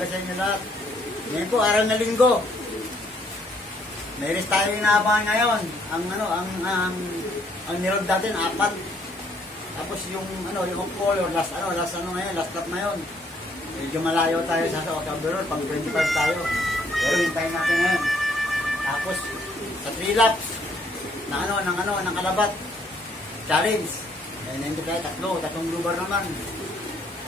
umaga sa inyo lahat. Ngayon po, araw na linggo. May rest tayo inaabangan ngayon. Ang nirod natin, 4. Tapos yung color, last lap na yun. Medyo malayo tayo sa October, pang 25 tayo. Pero hintayin natin ngayon. Tapos, sa 3 laps, ng Kalabat, challenge. Nandito tayo, 3 lugar naman.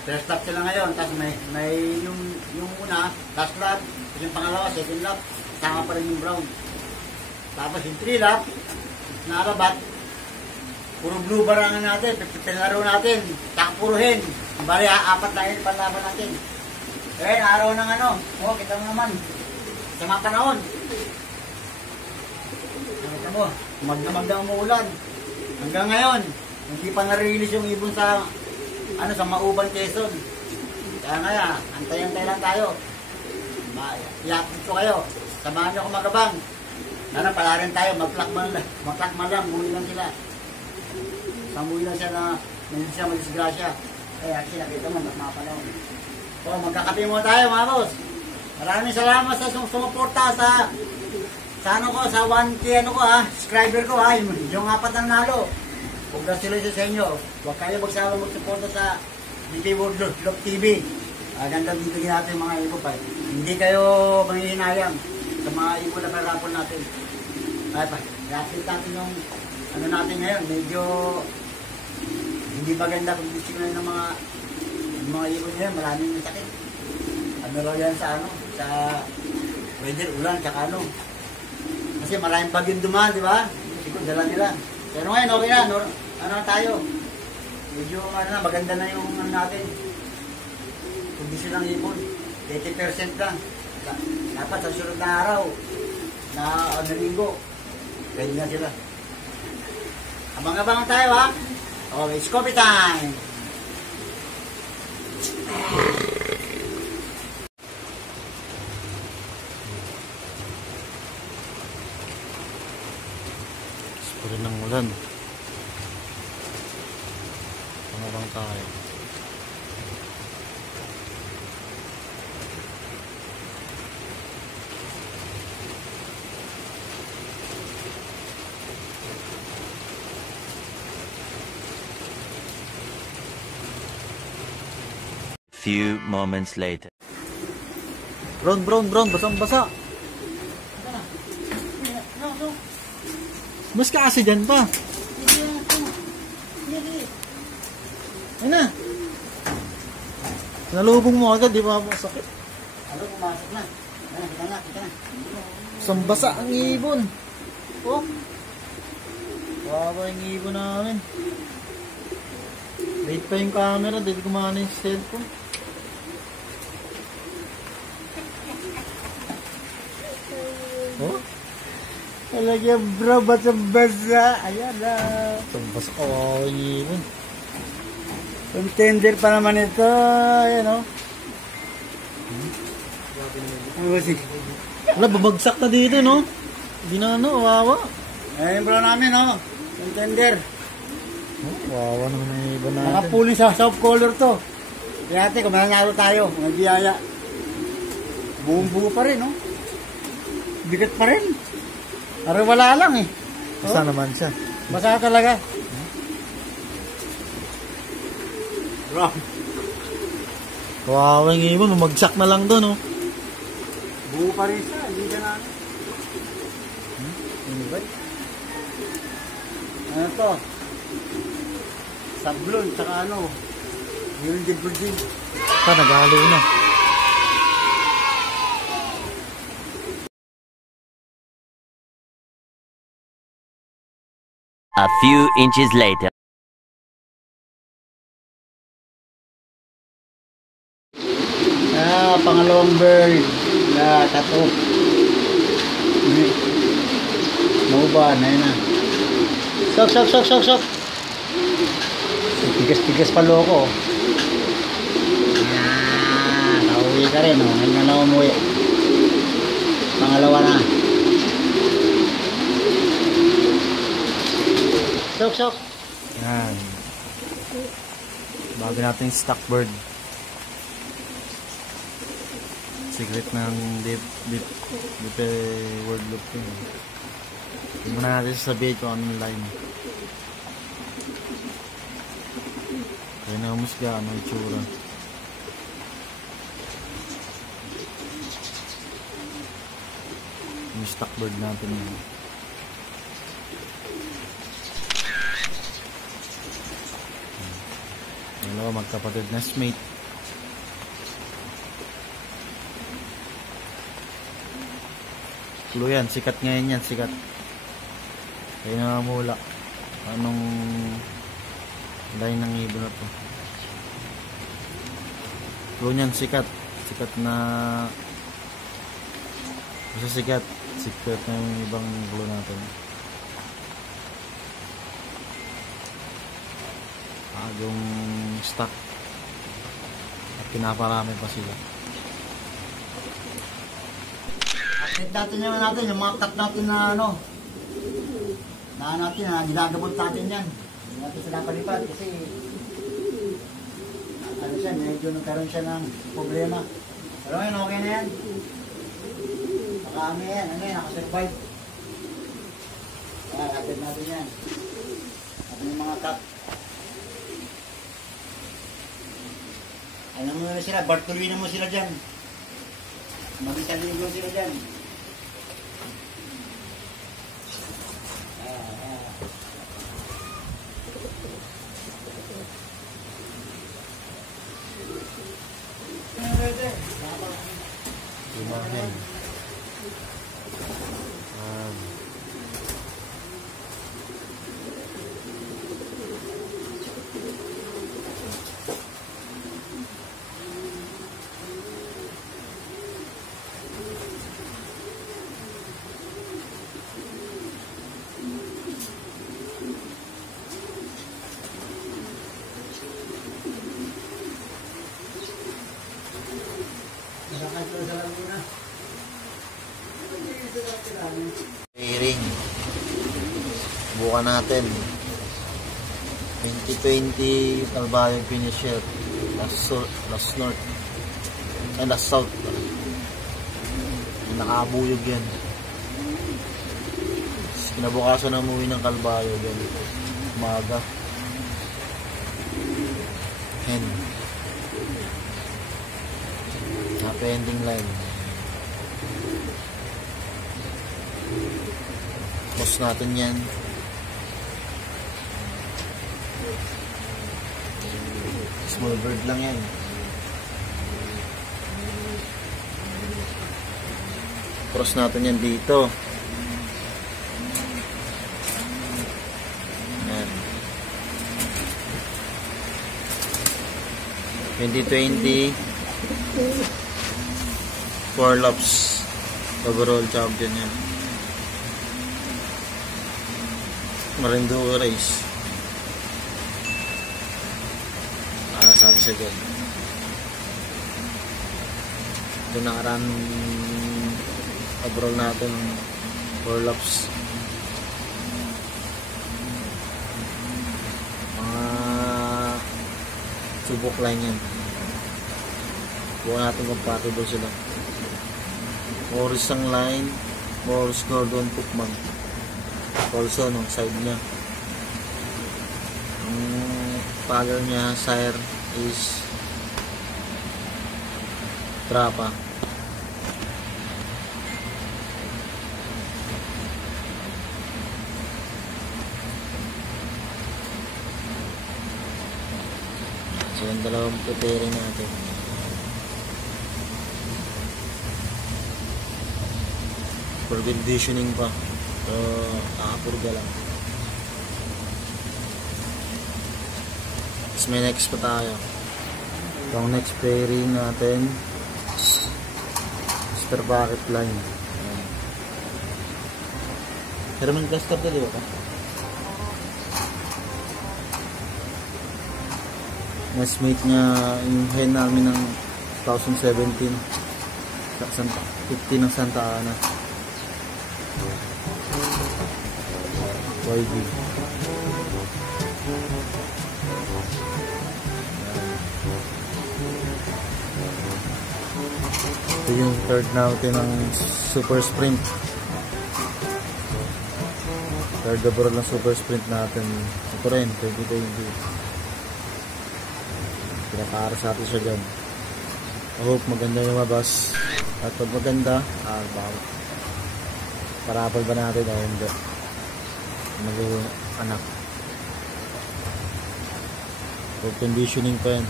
First lap sila ngayon, tapos may yung una, last lap, tapos yung pangalawa, second lap, sama pa rin yung brown. Tapos yung 3 lap, na Kalabat, puro blue barangan natin, pinlaro natin, tsaka puro hen. Bali, 4 na yun, panlaban natin. Eh, araw ng kita mo naman, sa mga panahon. Nakita mo, magdamag na umuulan. Hanggang ngayon, hindi pa na-release yung ibon sa Mauban, Quezon. Kaya antay-antay lang tayo. Iapit ko kayo. Samahan niyo ako magabang. Pala rin tayo, mag-plakman lang, muli lang sila. Samuhin lang siya na hindi siya mag-disgrasya. Actually, nakita mo, mga panahon. Magkakape mo tayo, mga boss. Maraming salamat sa sumuporta sa 1K subscriber ko yung 4 na nalo. Congratulations sa inyo. Huwag kayo magsama magsuporta sa DK World Love TV. Ganda bibigyan natin mga ibon pa. Hindi kayo manghihinayang sa mga ibon na parapon natin. I-update natin yung natin ngayon. Medyo hindi maganda kung gusto ngayon ng mga ibon ngayon. Maraming sakit. Raw yan sa weather, ulan, tsaka kasi maraming bagyong dumaan, di ba? Siguro dala nila. Pero ngayon, okay na. Tayo? Medyo, maganda na yung natin. Kondisyon ng ibon. 80% lang. Dapat sa sunod na araw, na linggo, pwede na sila. Abang-abang tayo, ha? Okay, it's coffee time! Rin ng ulan. Pangabang tayo. Few moments later. Brown, basang-basa. Mas kasi dyan pa. Ayun na. Nalubong mo agad, di ba? Masakit. Pumasok na. Kita na. Sambasa ang ibon. Oh. Wawa yung ibon namin. Late pa yung camera, dahil kumana yung cellphone. Oh. Talaga bro, basa-basa. Ayan na. Basa ka, wow, yun. Contender pa naman ito. Ayan o. Wala, babagsak na dito, no? Hindi na, wawa. Ayan bro namin, no? Contender. Wawa naman ang ibon natin. Nakapuling sa soft color to. Kaya natin, kung mananalo tayo, mga biyaya. Buong-buo pa rin, no? Bigat pa rin. Pero wala lang Basta naman siya. Basta talaga. Bro. Wawa yung ibon, mamagsak na lang doon, no? Buo pa rin siya, hindi ka na. Ano to? Sablon, tsaka yung Virgin. Nagalo na. A few inches later. Pangalawang bird na tato. Mauban, ayun na. Sok. Tigas-tigas pa loko. Nauwi ka rin, ngayon na lang umuwi. Pangalawa na. Sok. Yan. Bago natin yung stock bird. Secret ng deep world loop yun. Hindi mo na natin sasabihin kung anong line. Kaya namusga, anong itsura. Yung stock bird natin yun. Dalawa magkapatid na mate. Clue yan, sikat ngayon yan, sikat. Kaya namamula. Anong line ng ibon na to? Clue yan, sikat. Sikat na basta sikat. Sikat na yung ibang clue natin. Yung stock at pinaparami pa sila. Update natin yung mga cut natin na ano na ginagabot natin yan. Hindi natin sila palipad kasi ano siya, medyo nagkaroon siya ng problema. Pero ngayon okay na yan. Marami yan, ano yan, nakasurvive. Kaya update natin yan. Natin yung mga cut. Alam mo na sila, Bartolino mo sila dyan. Mag-isaligo sila dyan. Lumahin. Hearing. Bukan natin. 2020 Calvario finisher. Last north. Ay, last south. Nakabuyog yan. Kinabukasan na umuwi ng Calvario yan. Umaga. Hen. Pending line. Post natin yan. Small bird lang yan. Cross natin yan dito. Yan. 2020 4 laps overall champion yan. Marinduque race. Sabi siya dyan. Ito nakaraan overall natin 4 laps. Mga subok line yan. Bukan natin compatible sila. Morris ang line, Morris Gordon Pukman. Also, nung side niya. Ang father niya, sire, is Trapa. So, yung dalawang preparing natin. For conditioning pa. So, nakapurga lang. Tapos may next pa tayo. Itong next pairing natin, Mr. Bucket Line. Herman Cluster ka, di ba? Next mate niya, yung hen namin ng 2017. 15 ng Santa Ana. YB. yung third natin ng super sprint. Third overall ng super sprint natin. Ito rin, 2020. Pinaka-aras natin siya dyan. I hope maganda yung mabas. At pag maganda, baka parapal ba natin o hindi. Magiging anak. For conditioning pa yan.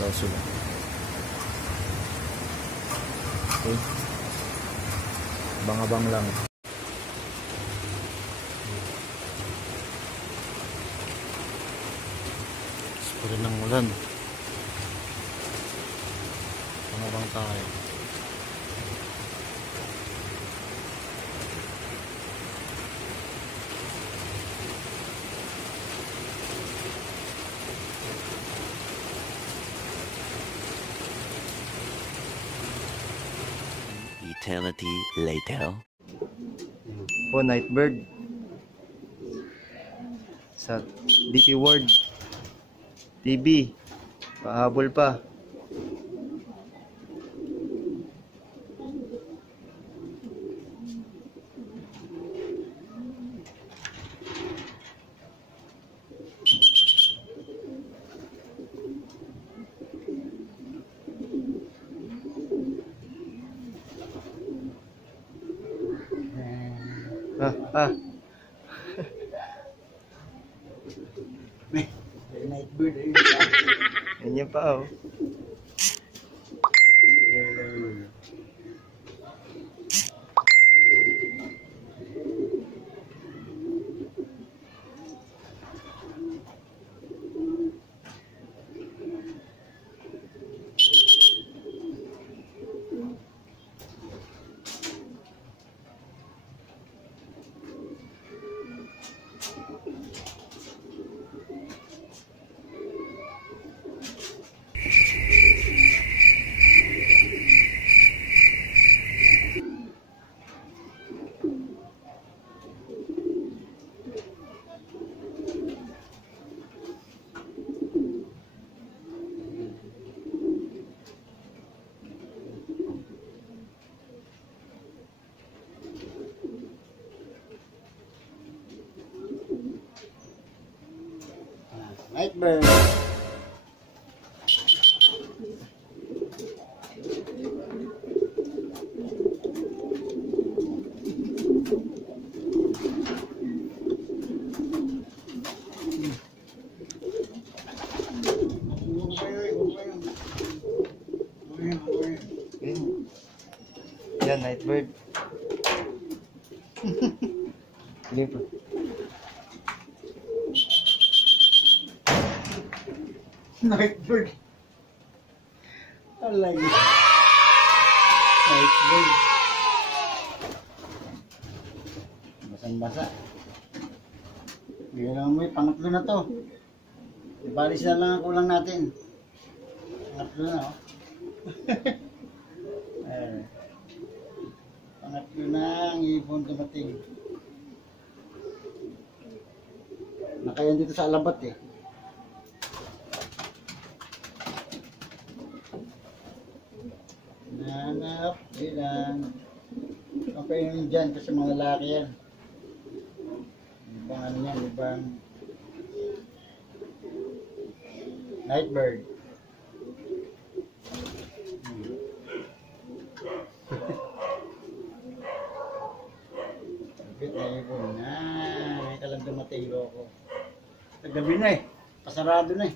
Daw sila. Okay. Abang-abang lang. Spray ng ulan. Abang tayo. Eternity later. Po, Nightbird sa DP World TV, pahabol pa. Nightbird. Ganyan pa, oh. Nightbird. Yan, Nightbird. Hindi pa. Nightbird. Talaga. Nightbird. Basang-basa. Bigyan naman mo yung pangatlo na to. Ibalis na lang ang kulang natin. Pangatlo na, oh. Pangatlo na ang ibon dumating. Nakayan dito sa alabat eh. Nanap, ilan. Okay yun dyan kasi mga lalaki yan. Ibang ano yan, ibang Nightbird. Kapit na ibon. May kalang dumating ko. Gabi na eh. Pasarado na eh.